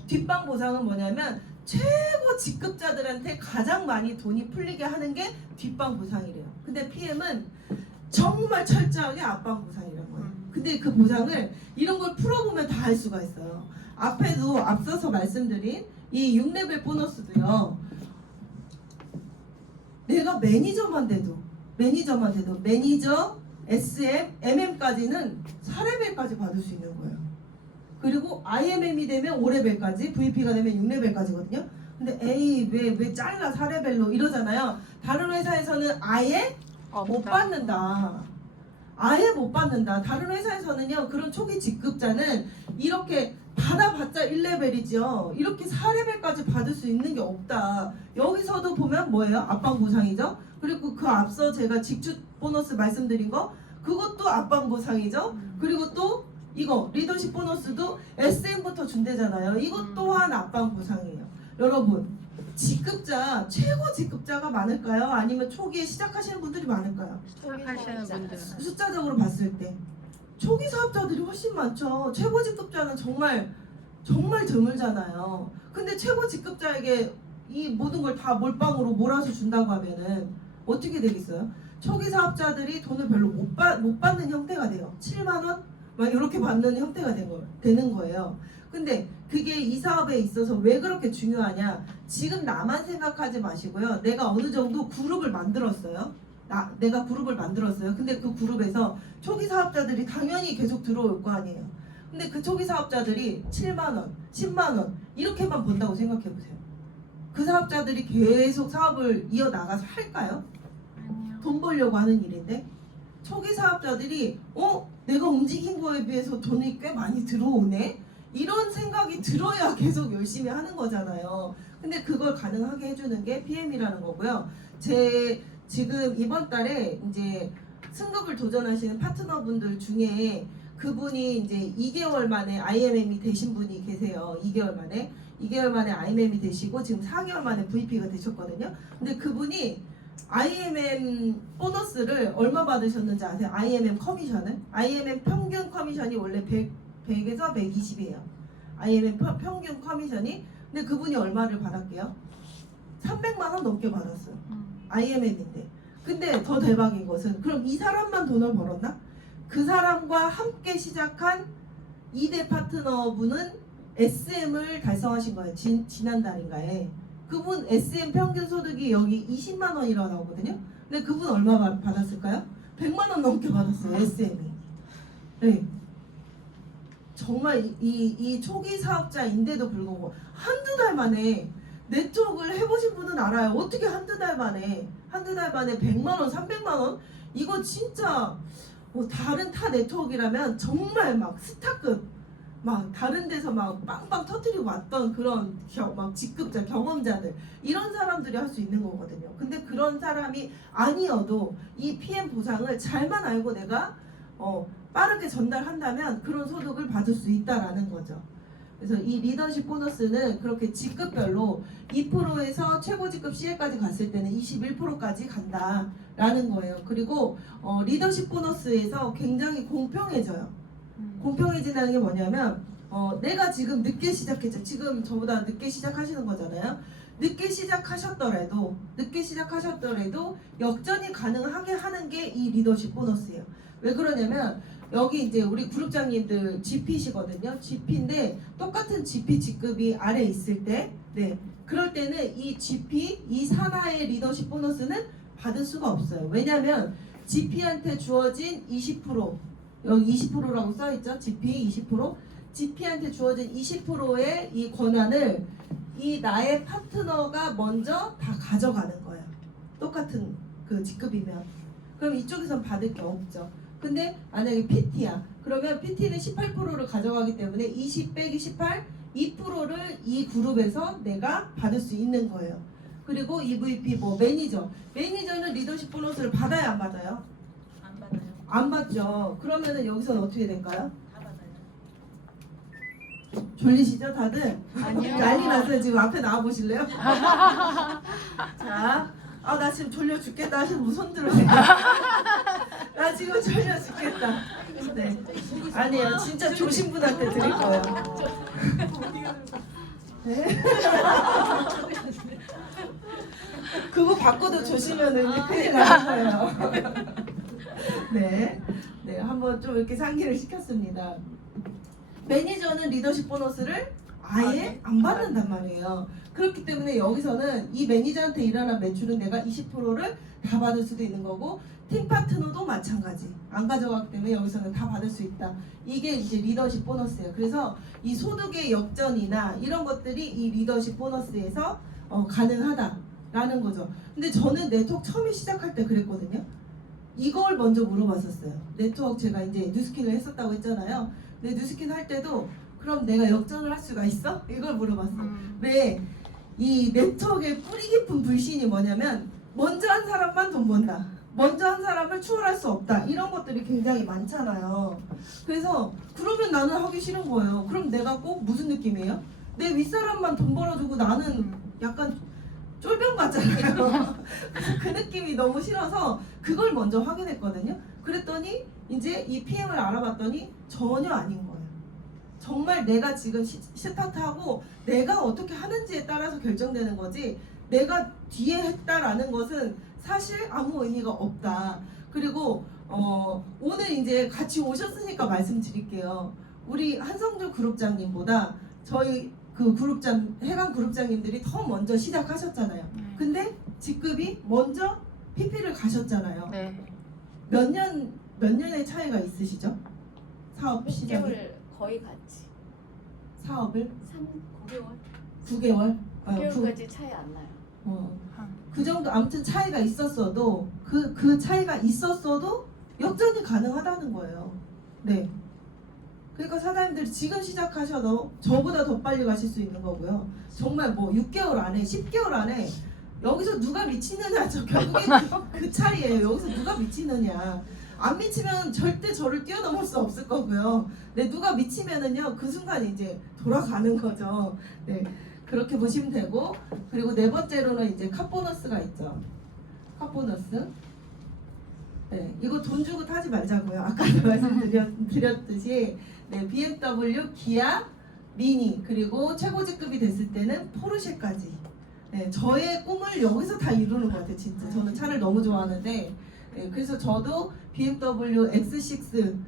뒷방 보상은 뭐냐면 최고 직급자들한테 가장 많이 돈이 풀리게 하는 게 뒷방 보상이래요. 근데 PM은 정말 철저하게 앞방 보상이라는 거예요. 근데 그 보상을 이런 걸 풀어보면 다 알 수가 있어요. 앞에도 앞서서 말씀드린 이 6레벨 보너스도요. 내가 매니저만 돼도 매니저, SM, MM까지는 4레벨까지 받을 수 있는 거예요. 그리고 IMM이 되면 5레벨까지, VP가 되면 6레벨까지거든요. 근데 에이 왜 잘라 사례별로 이러잖아요. 다른 회사에서는 아예 못 받는다. 아예 못 받는다. 다른 회사에서는요, 그런 초기 직급자는 이렇게 받아봤자 1레벨이죠. 이렇게 4레벨까지 받을 수 있는 게 없다. 여기서도 보면 뭐예요? 압박 보상이죠. 그리고 그 앞서 제가 직주 보너스 말씀드린 거, 그것도 압박 보상이죠. 그리고 또 이거 리더십 보너스도 SM부터 준대잖아요. 이것 또한 압박 보상이에요. 여러분, 직급자, 최고 직급자가 많을까요? 아니면 초기에 시작하시는 분들이 많을까요? 시작하시는 분들. 숫자적으로 봤을 때 초기 사업자들이 훨씬 많죠. 최고 직급자는 정말 드물잖아요. 근데 최고 직급자에게 이 모든 걸 다 몰빵으로 몰아서 준다고 하면은 어떻게 되겠어요? 초기 사업자들이 돈을 별로 못 받는 형태가 돼요. 7만 원? 막 이렇게 받는 형태가 되는 거예요. 근데 그게 이 사업에 있어서 왜 그렇게 중요하냐? 지금 나만 생각하지 마시고요. 내가 어느 정도 그룹을 만들었어요. 내가 그룹을 만들었어요. 근데 그 그룹에서 초기 사업자들이 당연히 계속 들어올 거 아니에요. 근데 그 초기 사업자들이 7만 원, 10만 원 이렇게만 번다고 생각해 보세요. 그 사업자들이 계속 사업을 이어나가서 할까요? 아니요. 돈 벌려고 하는 일인데 초기 사업자들이 내가 움직인 거에 비해서 돈이 꽤 많이 들어오네? 이런 생각이 들어야 계속 열심히 하는 거잖아요. 근데 그걸 가능하게 해주는 게 PM이라는 거고요. 제 지금 이번 달에 이제 승급을 도전하시는 파트너분들 중에 그분이 이제 2개월 만에 IMM이 되신 분이 계세요. 2개월 만에 IMM이 되시고 지금 4개월 만에 VP가 되셨거든요. 근데 그분이 IMM 보너스를 얼마 받으셨는지 아세요? IMM 커미션을? IMM 평균 커미션이 원래 100에서 120이에요. IMM 평균 커미션이. 근데 그분이 얼마를 받았게요? 300만 원 넘게 받았어요. IMM인데. 근데 더 대박인 것은 그럼 이 사람만 돈을 벌었나? 그 사람과 함께 시작한 2대 파트너분은 SM을 달성하신 거예요. 지난달인가에. 그분 SM 평균 소득이 여기 20만 원이라고 나오거든요. 근데 그분 얼마 받았을까요? 100만 원 넘게 받았어요. SM이. 네. 정말 이 초기 사업자인데도 불구하고 한두 달 만에 네트워크를 해보신 분은 알아요. 어떻게 한두 달 만에 100만 원, 300만 원? 이거 진짜 다른 타 네트워크라면 정말 막 스타급 막 다른 데서 막 빵빵 터뜨리고 왔던 그런 막 직급자 경험자들 이런 사람들이 할 수 있는 거거든요. 근데 그런 사람이 아니어도 이 PM 보상을 잘만 알고 내가 빠르게 전달한다면 그런 소득을 받을 수 있다라는 거죠. 그래서 이 리더십 보너스는 그렇게 직급별로 2%에서 최고 직급 CA까지 갔을 때는 21%까지 간다라는 거예요. 그리고 리더십 보너스에서 굉장히 공평해져요. 공평해진다는 게 뭐냐면 내가 지금 늦게 시작했죠. 지금 저보다 늦게 시작하시는 거잖아요. 늦게 시작하셨더라도 역전이 가능하게 하는 게 이 리더십 보너스예요. 왜 그러냐면 여기 이제 우리 그룹장님들 GP시거든요. GP인데 똑같은 GP 직급이 아래 있을 때, 그럴 때는 이 GP 이 산하의 리더십 보너스는 받을 수가 없어요. 왜냐하면 GP한테 주어진 20% 여기 20%라고 써있죠. GP 20%. GP한테 주어진 20%의 이 권한을 이 나의 파트너가 먼저 다 가져가는 거예요. 똑같은 그 직급이면. 그럼 이쪽에선 받을 게 없죠. 근데 만약에 PT야. 그러면 PT는 18%를 가져가기 때문에 20 빼기 18, 2%를 이 그룹에서 내가 받을 수 있는 거예요. 그리고 EVP 매니저는 리더십 보너스를 받아야 안 받아요? 안 받아요. 안 받죠. 그러면은 여기서는 어떻게 될까요? 다 받아요. 졸리시죠 다들? 아니요. 난리 났어요. 지금 앞에 나와 보실래요? 자, 나 지금 졸려 죽겠다 하시는 분 손 들으세요. 나 지금 졸려 죽겠다. 네. 아니에요. 진짜 조신 분한테 드릴 거예요. 네. 그거 바꿔도 조시면은 이제 큰일 나는 거예요. 네, 한번 좀 이렇게 상기를 시켰습니다. 매니저는 리더십 보너스를 아예 안 받는단 말이에요. 그렇기 때문에 여기서는 이 매니저한테 일어난 매출은 내가 20%를 다 받을 수도 있는 거고 팀 파트너도 마찬가지. 안 가져가기 때문에 여기서는 다 받을 수 있다. 이게 이제 리더십 보너스예요. 그래서 이 소득의 역전이나 이런 것들이 이 리더십 보너스에서 가능하다라는 거죠. 근데 저는 네트워크 처음에 시작할 때 그랬거든요. 이걸 먼저 물어봤었어요. 네트워크 제가 이제 뉴스킨을 했었다고 했잖아요. 근데 뉴스킨 할 때도 그럼 내가 역전을 할 수가 있어? 이걸 물어봤어요. 왜? 이 네트워크의 뿌리 깊은 불신이 뭐냐면 먼저 한 사람만 돈 번다. 먼저 한 사람을 추월할 수 없다. 이런 것들이 굉장히 많잖아요. 그래서 그러면 나는 하기 싫은 거예요. 그럼 내가 꼭 무슨 느낌이에요? 내 윗사람만 돈 벌어주고 나는 약간 쫄병 같잖아요. 그래서 그 느낌이 너무 싫어서 그걸 먼저 확인했거든요. 그랬더니 이제 이 PM을 알아봤더니 전혀 아닌 거예요. 정말 내가 지금 스타트하고 내가 어떻게 하는지에 따라서 결정되는 거지 내가 뒤에 했다라는 것은 사실 아무 의미가 없다. 그리고 오늘 이제 같이 오셨으니까 말씀드릴게요. 우리 한성주 그룹장님보다 저희 그 그룹장 해강 그룹장님들이 더 먼저 시작하셨잖아요. 근데 직급이 먼저 PP를 가셨잖아요. 네. 몇 년의 차이가 있으시죠? 사업 시작 6개월 거의 같이. 사업을 9개월? 9개월? 9개월까지 차이 안 나요. 그 정도 아무튼 차이가 있었어도 그 차이가 있었어도 역전이 가능하다는 거예요. 네. 그러니까 사장님들이 지금 시작하셔도 저보다 더 빨리 가실 수 있는 거고요. 정말 뭐 6개월 안에 10개월 안에 여기서 누가 미치느냐 저 결국에 그 차이예요. 여기서 누가 미치느냐. 안 미치면 절대 저를 뛰어넘을 수 없을 거고요. 네, 누가 미치면은요 그 순간 이제 돌아가는 거죠. 네. 그렇게 보시면 되고 그리고 네 번째로는 이제 카 보너스가 있죠. 카 보너스. 네, 이거 돈 주고 타지 말자고요. 아까도 말씀드렸듯이 네, BMW, 기아, 미니 그리고 최고 직급이 됐을 때는 포르쉐까지. 네, 저의 꿈을 여기서 다 이루는 것 같아요. 진짜 저는 차를 너무 좋아하는데 네, 그래서 저도 BMW X6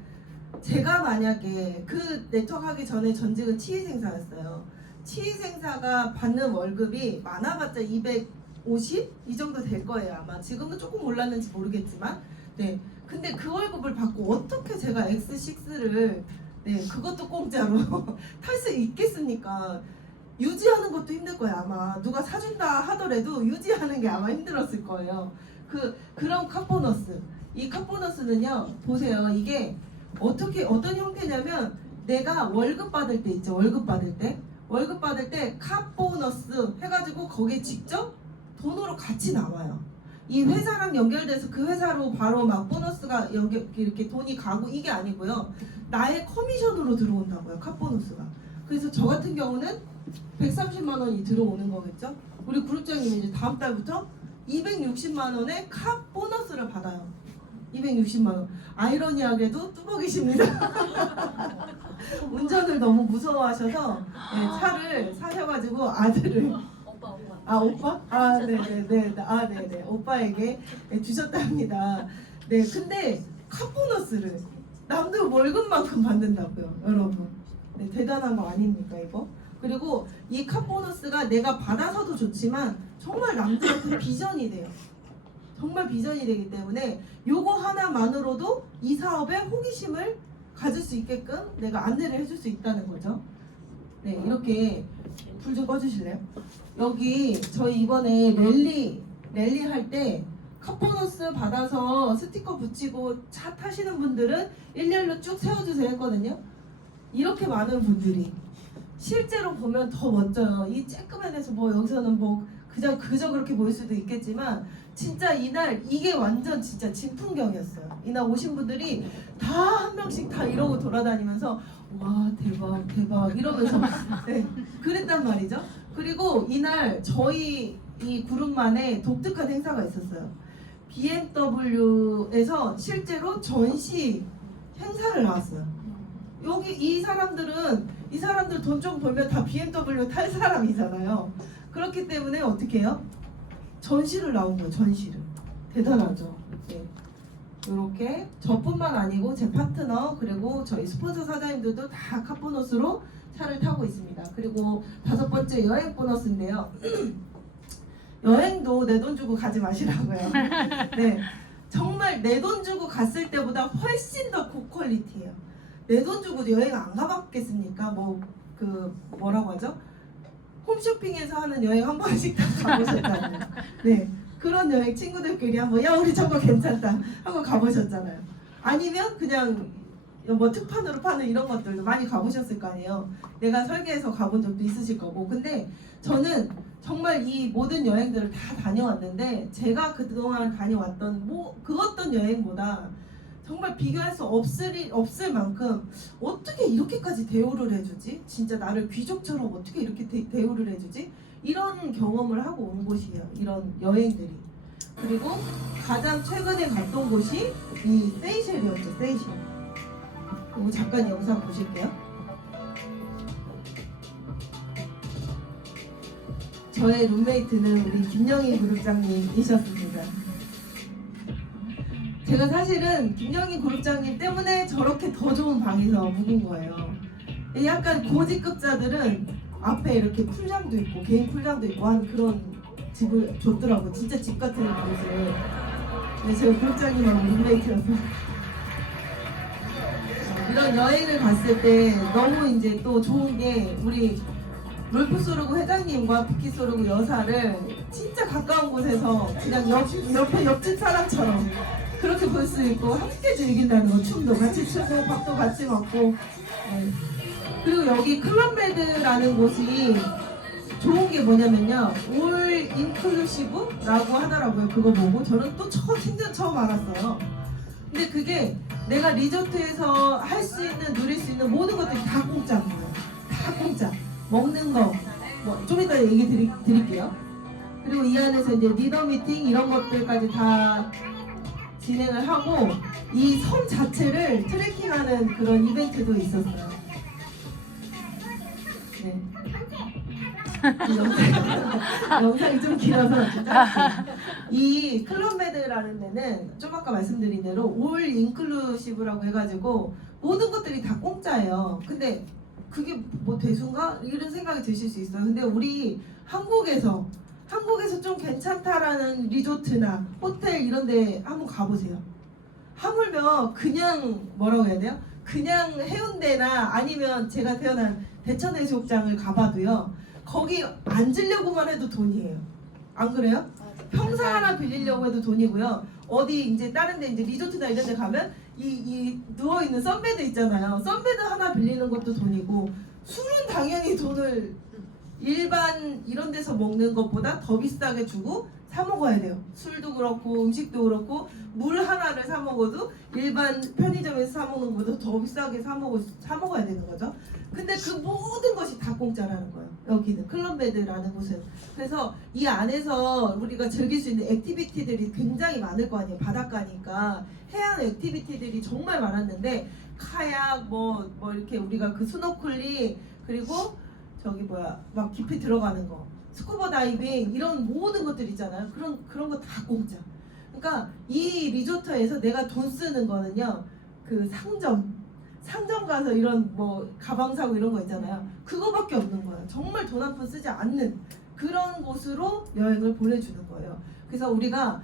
제가 만약에 그 네트워크 하기 전에 전직은 치위생사였어요. 치위생사가 받는 월급이 많아봤자 250? 이 정도 될 거예요 아마. 지금은 조금 올랐는지 모르겠지만 네. 근데 그 월급을 받고 어떻게 제가 X6를 네 그것도 공짜로 탈 수 있겠습니까? 유지하는 것도 힘들 거예요 아마. 누가 사준다 하더라도 유지하는 게 아마 힘들었을 거예요. 그런 카보너스. 이 카보너스는요 보세요. 이게 어떤 형태냐면 내가 월급 받을 때 있죠. 월급 받을 때 카보너스 해가지고 거기에 직접 돈으로 같이 나와요. 이 회사랑 연결돼서 그 회사로 바로 막 보너스가 이렇게 돈이 가고 이게 아니고요. 나의 커미션으로 들어온다고요. 카보너스가. 그래서 저 같은 경우는 130만 원이 들어오는 거겠죠. 우리 그룹장님이 이제 다음 달부터 260만 원의 카보너스를 받아요. 260만 원. 아이러니하게도 뚜벅이십니다. 운전을 너무 무서워하셔서 네, 차를 사셔가지고 아들을 오빠? 네네. 오빠에게 주셨답니다. 네, 근데 카보너스를 남들 월급만큼 받는다고요, 여러분. 네, 대단한 거 아닙니까 이거? 그리고 이 카보너스가 내가 받아서도 좋지만 정말 남들한테 비전이 돼요. 정말 비전이 되기 때문에 요거 하나만으로도 이 사업에 호기심을 가질 수 있게끔 내가 안내를 해줄 수 있다는 거죠. 네, 이렇게 불 좀 꺼주실래요? 여기 저희 이번에 랠리 할 때 카보너스 받아서 스티커 붙이고 차 타시는 분들은 일렬로 쭉 세워주세요 했거든요. 이렇게 많은 분들이 실제로 보면 더 멋져요. 이 쬐끄만 해서 뭐 여기서는 뭐 그저 그렇게 보일 수도 있겠지만 진짜 이날 이게 완전 진짜 진풍경이었어요. 이날 오신 분들이 다 한 명씩 다 이러고 돌아다니면서 와 대박 이러면서 네, 그랬단 말이죠. 그리고 이날 저희 이 그룹만의 독특한 행사가 있었어요. BMW에서 실제로 전시 행사를 나왔어요. 여기 이 사람들 돈 좀 벌면 다 BMW 탈 사람이잖아요. 그렇기 때문에 어떻게 해요? 전시를 나온 거예요. 전시를. 대단하죠. 네. 이렇게 저뿐만 아니고 제 파트너 그리고 저희 스폰서 사장님들도 다 카보너스로 차를 타고 있습니다. 그리고 5번째 여행 보너스인데요. 여행도 내 돈 주고 가지 마시라고요. 네, 정말 내 돈 주고 갔을 때보다 훨씬 더 고퀄리티예요. 내 돈 주고 여행 안 가봤겠습니까? 뭐라고 하죠? 홈쇼핑에서 하는 여행 한 번씩 다 가보셨잖아요. 네, 그런 여행 친구들끼리 한번 야 우리 저거 괜찮다 하고 가보셨잖아요. 아니면 그냥 뭐 특판으로 파는 이런 것들도 많이 가보셨을 거 아니에요. 내가 설계해서 가본 적도 있으실 거고. 근데 저는 정말 이 모든 여행들을 다 다녀왔는데 제가 그동안 다녀왔던 그 어떤 여행보다 정말 비교할 수 없을 만큼 어떻게 이렇게까지 대우를 해주지? 진짜 나를 귀족처럼 어떻게 이렇게 대우를 해주지? 이런 경험을 하고 온 곳이에요. 이런 여행들이. 그리고 가장 최근에 갔던 곳이 이 세이셸이었죠. 세이셸. 그리고 잠깐 영상 보실게요. 저의 룸메이트는 우리 김영희 그룹장님이셨습니다. 제가 사실은 김영희 그룹장님 때문에 저렇게 더 좋은 방에서 묵은 거예요. 약간 고직급자들은 앞에 이렇게 풀장도 있고 개인 풀장도 있고 한 그런 집을 줬더라고요. 진짜 집 같은 곳을. 네, 제가 그룹장님하고 룸메이트여서 이런 여행을 갔을 때 너무 이제 또 좋은 게 우리 롤프 소르고 회장님과 비키 소르고 여사를 진짜 가까운 곳에서 그냥 옆에 옆집 사람처럼 그렇게 볼 수 있고 함께 즐긴다는 거. 춤도 같이 추고 밥도 같이 먹고. 네. 그리고 여기 클럽메드라는 곳이 좋은 게 뭐냐면요, 올 인클루시브라고 하더라고요. 그거 보고 저는 또 생전 처음 알았어요. 근데 그게 내가 리조트에서 할 수 있는, 누릴 수 있는 모든 것들이 다 공짜인 거예요. 다 공짜. 먹는 거, 뭐 좀 이따 얘기 드릴게요. 그리고 이 안에서 이제 리더 미팅 이런 것들까지 다 진행을 하고, 이 섬 자체를 트레킹하는 그런 이벤트도 있었어요. 네. 영상이 좀 길어서 진짜 이 클럽메드라는 데는 좀 아까 말씀드린 대로 올 인클루시브라고 해가지고 모든 것들이 다 공짜예요. 근데 그게 뭐 대수인가? 이런 생각이 드실 수 있어요. 근데 우리 한국에서 좀 괜찮다라는 리조트나 호텔 이런 데 한번 가보세요. 하물며 그냥 뭐라고 해야 돼요? 그냥 해운대나 아니면 제가 태어난 대천해수욕장을 가봐도요, 거기 앉으려고만 해도 돈이에요. 안 그래요? 평상 하나 빌리려고 해도 돈이고요. 어디 이제 다른 데 이제 리조트나 이런 데 가면 이 누워있는 썬베드 있잖아요. 썬베드 하나 빌리는 것도 돈이고, 술은 당연히 돈을 일반 이런 데서 먹는 것보다 더 비싸게 주고 사 먹어야 돼요. 술도 그렇고 음식도 그렇고 물 하나를 사 먹어도 일반 편의점에서 사 먹는 것보다 더 비싸게 사 먹어야 되는 거죠. 근데 그 모든 것이 다 공짜라는 거예요. 여기는 클럽메드라는 곳은. 그래서 이 안에서 우리가 즐길 수 있는 액티비티들이 굉장히 많을 거 아니에요. 바닷가니까 해양 액티비티들이 정말 많았는데, 카약 뭐 이렇게 우리가 그 스노클링, 그리고 저기 막 깊이 들어가는 거, 스쿠버 다이빙, 이런 모든 것들 있잖아요. 그런 거 다 공짜. 그러니까 이 리조트에서 내가 돈 쓰는 거는요, 그 상점 가서 이런 뭐 가방 사고 이런 거 있잖아요. 그거밖에 없는 거예요. 정말 돈 한 푼 쓰지 않는 그런 곳으로 여행을 보내주는 거예요. 그래서 우리가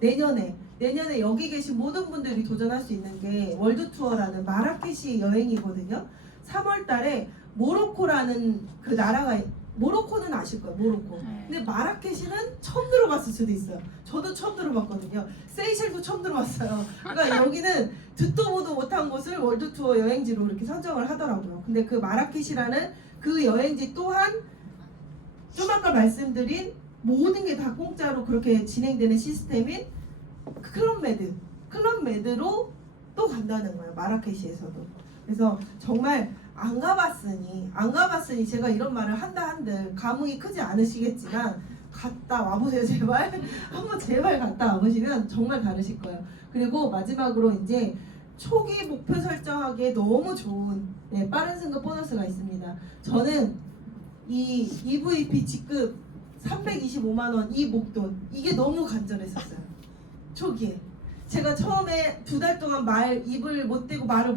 내년에 여기 계신 모든 분들이 도전할 수 있는 게 월드 투어라는 마라케시 여행이거든요. 3월 달에 모로코라는 그 나라가, 모로코는 아실 거예요. 모로코. 근데 마라케시는 처음 들어봤을 수도 있어요. 저도 처음 들어봤거든요. 세이셸도 처음 들어봤어요. 그러니까 여기는 듣도 보도 못한 곳을 월드 투어 여행지로 이렇게 선정을 하더라고요. 근데 그 마라케시라는 그 여행지 또한 좀 아까 말씀드린 모든 게 다 공짜로 그렇게 진행되는 시스템인 클럽메드로 또 간다는 거예요. 마라케시에서도. 그래서 정말 안 가봤으니 제가 이런 말을 한들 감흥이 크지 않으시겠지만 갔다 와보세요. 제발. 한번 제발 갔다 와보시면 정말 다르실 거예요. 그리고 마지막으로 이제 초기 목표 설정하기에 너무 좋은 빠른 승급 보너스가 있습니다. 저는 이 EVP 직급 325만원 이 목돈, 이게 너무 간절했었어요. 초기에. 제가 처음에 2달 동안 입을 못 대고 말을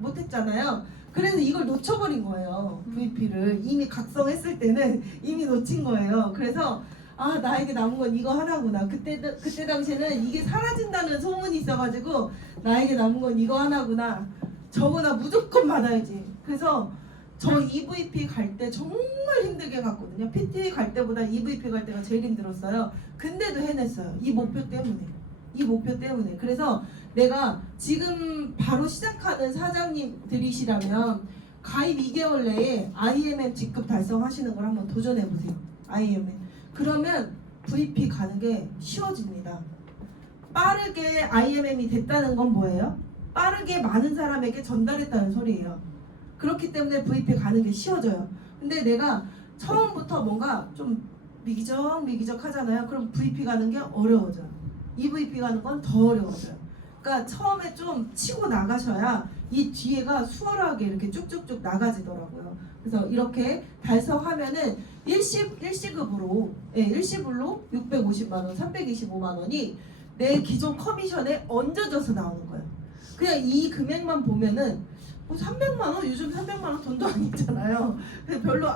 못했잖아요. 그래서 이걸 놓쳐버린 거예요. VP를 이미 각성했을 때는 이미 놓친 거예요. 그래서 아, 나에게 남은 건 이거 하나구나. 그때 당시에는 이게 사라진다는 소문이 있어가지고 나에게 남은 건 이거 하나구나. 저거나 무조건 받아야지. 그래서 저 EVP 갈 때 정말 힘들게 갔거든요. PT 갈 때보다 EVP 갈 때가 제일 힘들었어요. 근데도 해냈어요. 이 목표 때문에. 그래서 내가 지금 바로 시작하는 사장님들이시라면 가입 2개월 내에 IMM 직급 달성하시는 걸 한번 도전해보세요. IMM. 그러면 VP 가는 게 쉬워집니다. 빠르게 IMM이 됐다는 건 뭐예요? 빠르게 많은 사람에게 전달했다는 소리예요. 그렇기 때문에 VP 가는 게 쉬워져요. 근데 내가 처음부터 뭔가 좀 미기적 하잖아요. 그럼 VP 가는 게 어려워져요. EVP 가는 건 더 어려워져요. 그러니까 처음에 좀 치고 나가셔야 이 뒤에가 수월하게 이렇게 쭉쭉쭉 나가지더라고요. 그래서 이렇게 달성하면은 일시급으로 650만원, 325만원이 내 기존 커미션에 얹어져서 나오는 거예요. 그냥 이 금액만 보면은 뭐 300만원? 요즘 300만원 돈도 아니잖아요. 별로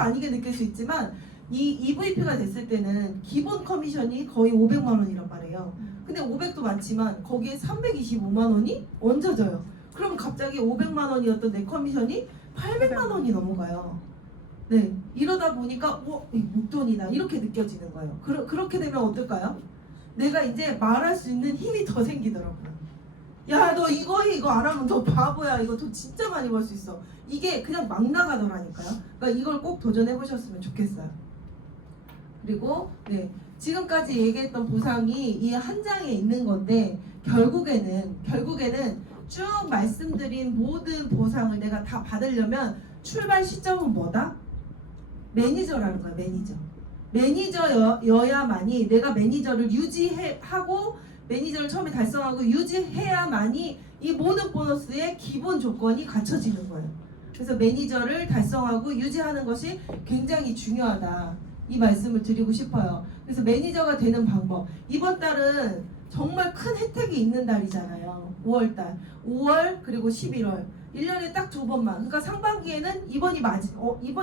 아니게 느낄 수 있지만 이 EVP가 됐을 때는 기본 커미션이 거의 500만원이란 말이에요. 근데 500도 많지만 거기에 325만원이 얹어져요. 그럼 갑자기 500만원이었던 내 커미션이 800만원이 넘어가요. 네, 이러다 보니까 이 목돈이다 이렇게 느껴지는 거예요. 그렇게 되면 어떨까요? 내가 이제 말할 수 있는 힘이 더 생기더라고요. 야, 너 이거 안 하면 너 바보야. 이거 돈 진짜 많이 벌 수 있어. 이게 그냥 막 나가더라니까요. 그러니까 이걸 꼭 도전해 보셨으면 좋겠어요. 그리고 네, 지금까지 얘기했던 보상이 이 한 장에 있는 건데 결국에는 쭉 말씀드린 모든 보상을 내가 다 받으려면 출발 시점은 뭐다? 매니저라는 거야. 매니저여야만이 내가 매니저를 유지하고 매니저를 처음에 달성하고 유지해야만이 이 모든 보너스의 기본 조건이 갖춰지는 거예요. 그래서 매니저를 달성하고 유지하는 것이 굉장히 중요하다. 이 말씀을 드리고 싶어요. 그래서 매니저가 되는 방법. 이번 달은 정말 큰 혜택이 있는 달이잖아요. 5월달. 5월 그리고 11월. 1년에 딱 2번만. 그러니까 상반기에는 이번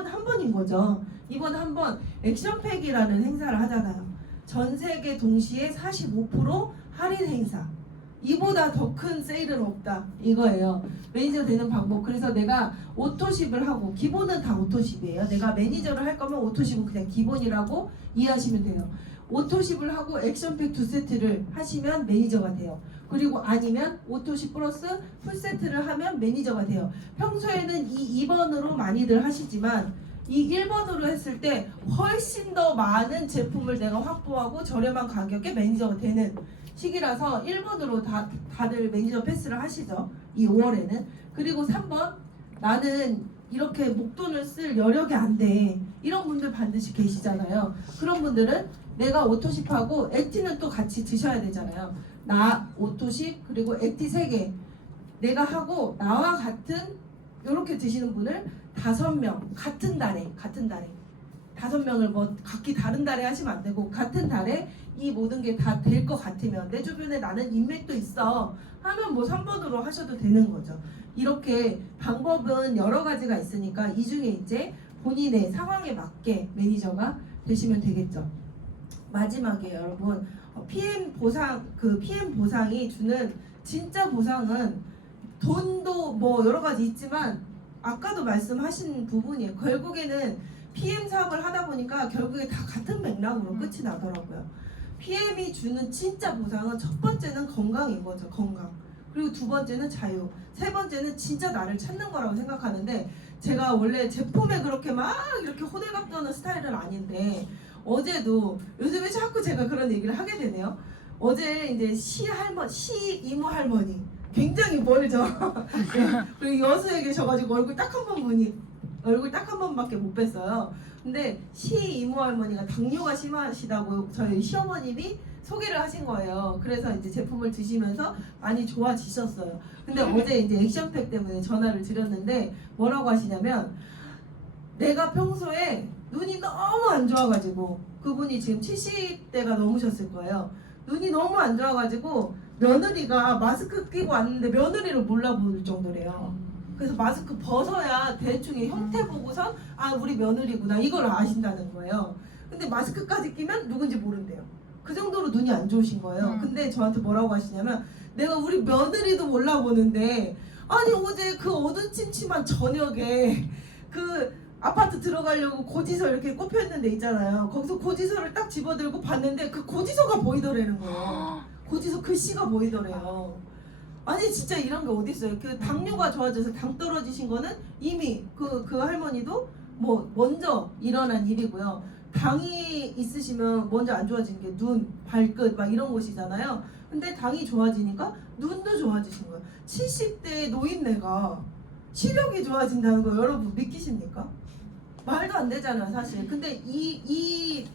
한 번인 거죠. 이번 한 번 액션팩이라는 행사를 하잖아요. 전 세계 동시에 45% 할인 행사. 이보다 더 큰 세일은 없다 이거예요. 매니저 되는 방법. 그래서 내가 오토십을 하고 기본은 다 오토십이에요. 내가 매니저를 할 거면 오토십은 그냥 기본이라고 이해하시면 돼요. 오토십을 하고 액션팩 2세트를 하시면 매니저가 돼요. 그리고 아니면 오토십 플러스 풀세트를 하면 매니저가 돼요. 평소에는 이 2번으로 많이들 하시지만 이 1번으로 했을 때 훨씬 더 많은 제품을 내가 확보하고 저렴한 가격에 매니저가 되는 시기라서 1번으로 다들 매니저 패스를 하시죠. 이 5월에는. 그리고 3번, 나는 이렇게 목돈을 쓸 여력이 안 돼. 이런 분들 반드시 계시잖아요. 그런 분들은 내가 오토십하고 액티는 또 같이 드셔야 되잖아요. 나 오토십 그리고 액티 3개 내가 하고 나와 같은 이렇게 드시는 분을 5명 같은 달에 5명을 뭐 각기 다른 달에 하시면 안 되고 같은 달에 이 모든 게 다 될 것 같으면 내 주변에 나는 인맥도 있어 하면 뭐 3번으로 하셔도 되는 거죠. 이렇게 방법은 여러 가지가 있으니까 이 중에 이제 본인의 상황에 맞게 매니저가 되시면 되겠죠. 마지막에 여러분 PM 보상이 주는 진짜 보상은 돈도 뭐 여러 가지 있지만 아까도 말씀하신 부분이에요. 결국에는 PM 사업을 하다 보니까 결국에 다 같은 맥락으로 끝이 나더라고요. PM이 주는 진짜 보상은 첫 번째는 건강인 거죠. 건강. 그리고 두 번째는 자유. 세 번째는 진짜 나를 찾는 거라고 생각하는데 제가 원래 제품에 그렇게 막 이렇게 호들갑 떠는 스타일은 아닌데 어제도 요즘에 자꾸 제가 그런 얘기를 하게 되네요. 어제 이제 시 이모 할머니 굉장히 멀죠. 네. 그리고 여수에 계셔가지고 얼굴 딱 한 번밖에 못 뵀어요. 근데 시 이모 할머니가 당뇨가 심하시다고 저희 시어머님이 소개를 하신 거예요. 그래서 이제 제품을 드시면서 많이 좋아지셨어요. 근데 어제 이제 액션팩 때문에 전화를 드렸는데 뭐라고 하시냐면 내가 평소에 눈이 너무 안 좋아가지고 그분이 지금 70대가 넘으셨을 거예요. 눈이 너무 안 좋아가지고 며느리가 마스크 끼고 왔는데 며느리를 몰라볼 정도래요. 그래서 마스크 벗어야 대충 이 형태 보고서 아 우리 며느리구나 이걸 아신다는 거예요. 근데 마스크까지 끼면 누군지 모른대요. 그 정도로 눈이 안 좋으신 거예요. 근데 저한테 뭐라고 하시냐면 내가 우리 며느리도 몰라보는데 아니 어제 그 어두침침한 저녁에 그 아파트 들어가려고 고지서 이렇게 꼽혀있는 데 있잖아요. 거기서 고지서를 딱 집어들고 봤는데 그 고지서가 보이더라는 거예요. 고지서 글씨가 보이더래요. 아니 진짜 이런 게 어디 있어요? 그 당뇨가 좋아져서 당 떨어지신 거는 이미 그 할머니도 뭐 먼저 일어난 일이고요. 당이 있으시면 먼저 안 좋아지는 게 눈, 발끝 막 이런 곳이잖아요. 근데 당이 좋아지니까 눈도 좋아지신 거예요. 70대 노인네가 시력이 좋아진다는 거 여러분 믿기십니까? 말도 안 되잖아요 사실. 근데 이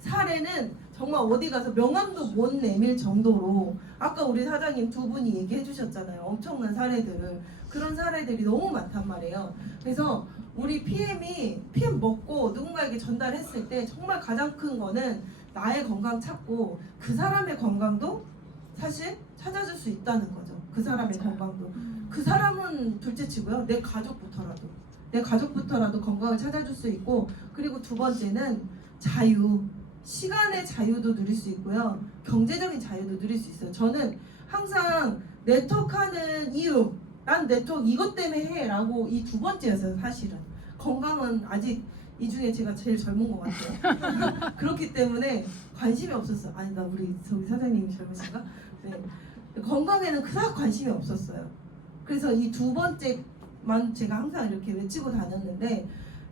사례는 정말 어디 가서 명함도 못 내밀 정도로 아까 우리 사장님 두 분이 얘기해 주셨잖아요. 엄청난 사례들을. 그런 사례들이 너무 많단 말이에요. 그래서 우리 PM 먹고 누군가에게 전달했을 때 정말 가장 큰 거는 나의 건강 찾고 그 사람의 건강도 사실 찾아줄 수 있다는 거죠. 그 사람의 건강도. 그 사람은 둘째치고요. 내 가족부터라도 건강을 찾아줄 수 있고, 그리고 두 번째는 자유. 시간의 자유도 누릴 수 있고요. 경제적인 자유도 누릴 수 있어요. 저는 항상 네트워크하는 이유, 난 네트워크 이것 때문에 해 라고 이 두 번째였어요. 사실은 건강은 아직 이 중에 제가 제일 젊은 것 같아요. 그렇기 때문에 관심이 없었어요. 아니 나 우리 사장님이 젊으신가? 네. 건강에는 그닥 관심이 없었어요. 그래서 이 두 번째만 제가 항상 이렇게 외치고 다녔는데,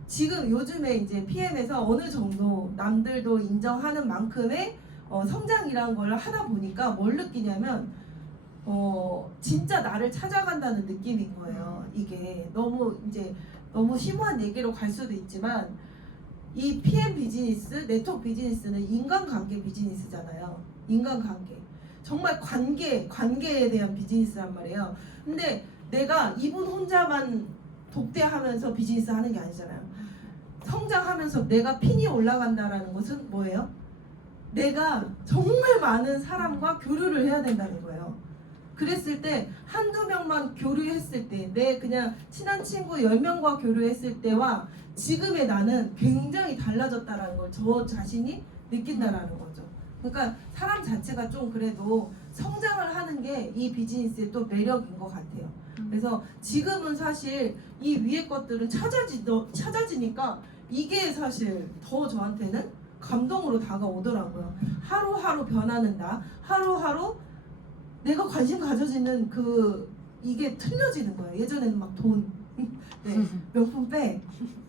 지금 요즘에 이제 PM에서 어느 정도 남들도 인정하는 만큼의 성장이라는 걸 하다 보니까 뭘 느끼냐면 진짜 나를 찾아간다는 느낌인 거예요. 이게 너무 심오한 얘기로 갈 수도 있지만 이 PM 비즈니스, 네트워크 비즈니스는 인간관계 비즈니스잖아요. 인간관계. 정말 관계에 대한 비즈니스란 말이에요. 근데 내가 이분 혼자만 독대하면서 비즈니스 하는 게 아니잖아요. 성장하면서 내가 핀이 올라간다라는 것은 뭐예요? 내가 정말 많은 사람과 교류를 해야 된다는 거예요. 그랬을 때 한두 명만 교류했을 때, 내 그냥 친한 친구 10명과 교류했을 때와 지금의 나는 굉장히 달라졌다라는 걸 저 자신이 느낀다라는 거죠. 그러니까 사람 자체가 좀 그래도 성장을 하는 게 이 비즈니스의 또 매력인 것 같아요. 그래서 지금은 사실 이 위에 것들은 찾아지니까 이게 사실 더 저한테는 감동으로 다가오더라고요. 하루하루 변하는 나, 하루하루 내가 관심 가져지는 이게 틀려지는 거예요. 예전에는 막 돈, 네, 명품백,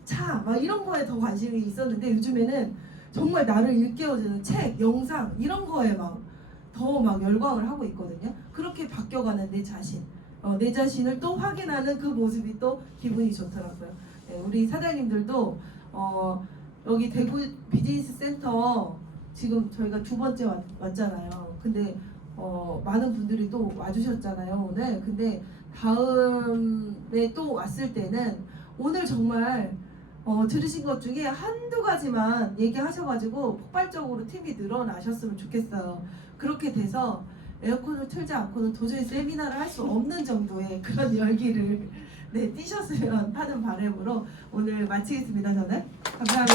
차, 막 이런 거에 더 관심이 있었는데 요즘에는 정말 나를 일깨워주는 책, 영상 이런 거에 더 열광을 하고 있거든요. 그렇게 바뀌어가는 내 자신, 내 자신을 또 확인하는 그 모습이 또 기분이 좋더라고요. 네, 우리 사장님들도 여기 대구 비즈니스 센터 지금 저희가 두 번째 왔잖아요. 근데 많은 분들이 또 와주셨잖아요 오늘. 근데 다음에 또 왔을 때는 오늘 정말 들으신 것 중에 한두 가지만 얘기하셔가지고 폭발적으로 팀이 늘어나셨으면 좋겠어요. 그렇게 돼서 에어컨을 틀지 않고는 도저히 세미나를 할 수 없는 정도의 그런 열기를 띄셨으면 하는 바람으로 오늘 마치겠습니다. 저는 감사합니다.